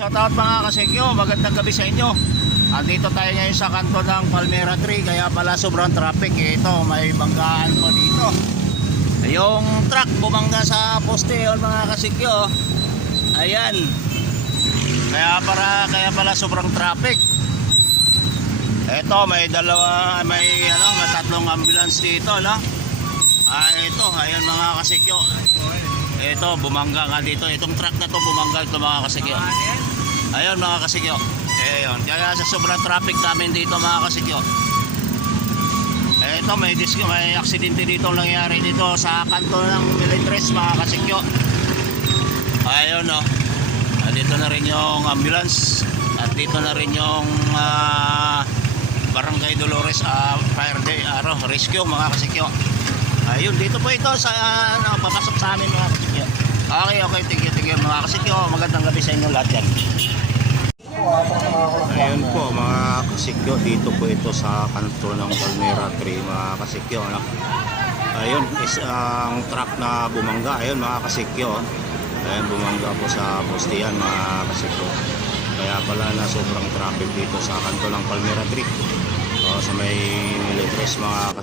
Shoutout mga kasekyo, magandang gabi sa inyo. Andito tayo ngayon sa kanto ng Palmera Tree, kaya pala sobrang traffic. Ito, may banggaan po dito. Yung truck bumangga sa poste yun mga kasekyo. Ayan. Kaya pala sobrang traffic. Ito, may tatlong ambulance dito, no? Ito, ayan mga kasekyo. Ito, bumangga nga dito. Itong truck na to bumangga ito mga kasikyo. Ayun mga kasikyo. Ayun. Kaya sa sobrang traffic namin dito mga kasikyo. Ito, may aksidente dito nangyari dito sa kanto ng Milindres mga kasikyo. Ayun no. Dito na rin yung ambulance. At dito na rin yung Barangay Dolores Fire Day Rescue mga kasikyo. Ayun, dito po ito sa papasok sa amin mga kasikyo. Okay, thank you mga kasikyo. Magandang gabi sa inyo lahat yan. Ayun po mga kasikyo, dito po ito sa kanto ng Palmera Tree mga kasikyo. Ayun, isang truck na bumangga. Ayun mga kasikyo. Ayun, bumangga po sa postihan mga kasikyo. Kaya pala na sobrang traffic dito sa kanto ng Palmera Tree. Sa may Milindres mga kasikyo.